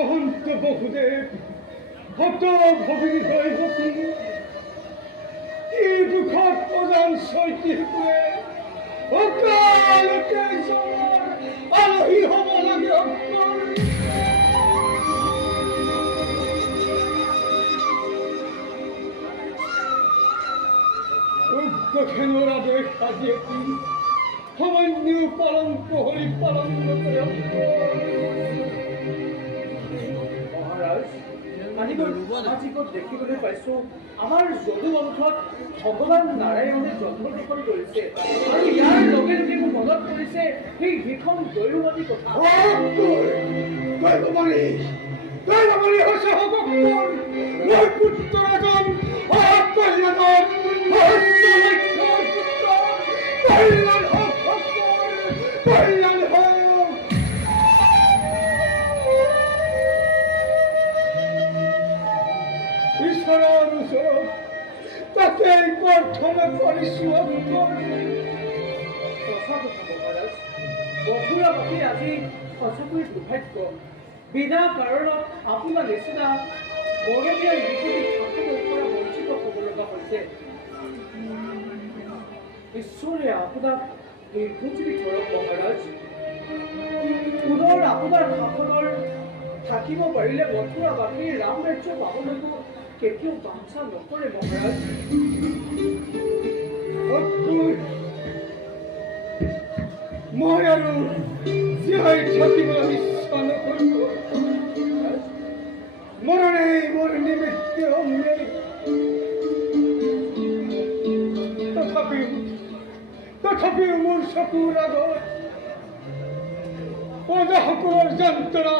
মহন্ত বহুদেব হত ভগিনী দৈবতী কি দুঃখত প্ৰদান সৈতে হুয়ে অকালতে আলহী হব লাগে অক্কৰ উগ্ৰখেনৰ আদেশ আজি সামান্য পালন প্ৰহৰী পালন নকৰে মহাৰাজ আজি সামাজিকত দেখিবলৈ পাইছো আমাৰ যদু বংশত ভগৱান নাৰায়ণে জন্মগ্ৰহণ কৰিছে আৰু ইয়াৰ লগে লগে মোৰ মনত পৰিছে সেই ভীষণ দৈৱবাদী কথা দৈৱবাদী হৈছে ভগৱান মোৰ পুত্ৰ এজন কল্যাণৰ কল্যাণ হওক কল্যাণ হওক ঈশ্বৰৰ ওচৰত তাতেই প্ৰাৰ্থনা কৰিছোঁ সঁচা কথা মহাৰাজ মথুৰাবাসী আজি সঁচাকৈ দুৰ্ভাগ্য বিনা কাৰণত আপোনাৰ নিচিনা মৰমীয়া লিখনি ঠাকুৰৰ পৰা বঞ্চিত হ'ব লগা হৈছে ঈশ্বৰে আপোনাক নিৰ্ভুজী ধৰক মহাৰাজ পুনৰ আপোনাৰ শাসনৰ থাকিব পাৰিলে মথুৰাবাসীৰ ৰাম ৰাজ্য পাবলৈকো কেতিয়াও বাঞ্ছা নকৰে মহাৰাজ মই আৰু জীয়াই থাকিবলৈ ইচ্ছা নকৰিলোঁ মৰণেই মোৰ নিমিত্ত অংগে তথাপিও মোৰ চকুৰ আগত প্ৰজাসকলৰ যন্ত্ৰণা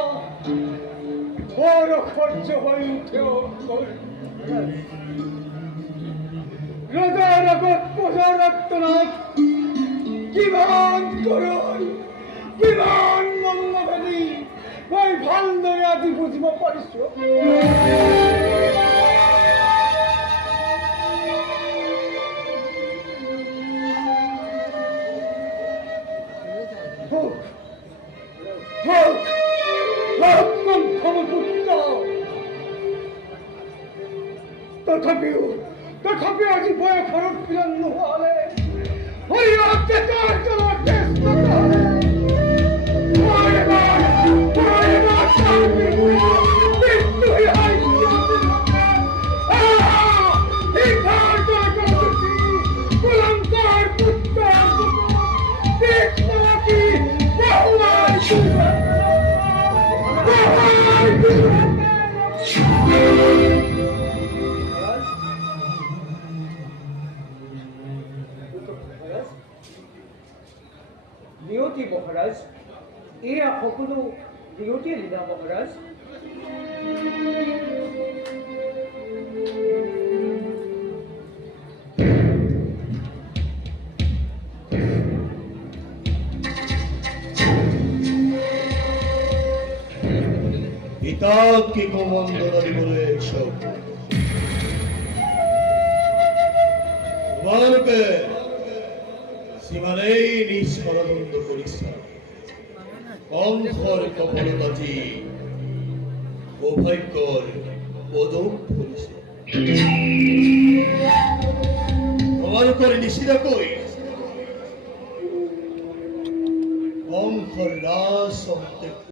বৰ অসহ্য হৈ উঠে ৰজাৰ আগত প্ৰজাৰ আত্মনাথ কিমান কৰোঁ কিমান মংগলী মই ভালদৰে আজি বুজিব পাৰিছোঁ তথাপিও আজি বয়সৰ উৎপীড়ন নোহোৱালে অত্যাচাৰ কৰাৰ চেষ্টা নহ'লে নিয়তি মহাৰাজ এয়া সকলো নিয়তিয়ে লীলা মহাৰাজ পিতাকে কমন্দনা দিবলৈ সব তোমালোকে সিমানেই নিজ পৰদণ্ড কৰিছা কংসৰ কপলতাজি সৌভাগ্যৰ পদম ধৰিছে তোমালোকৰ নিচিনাকৈ কংসৰ ৰাজ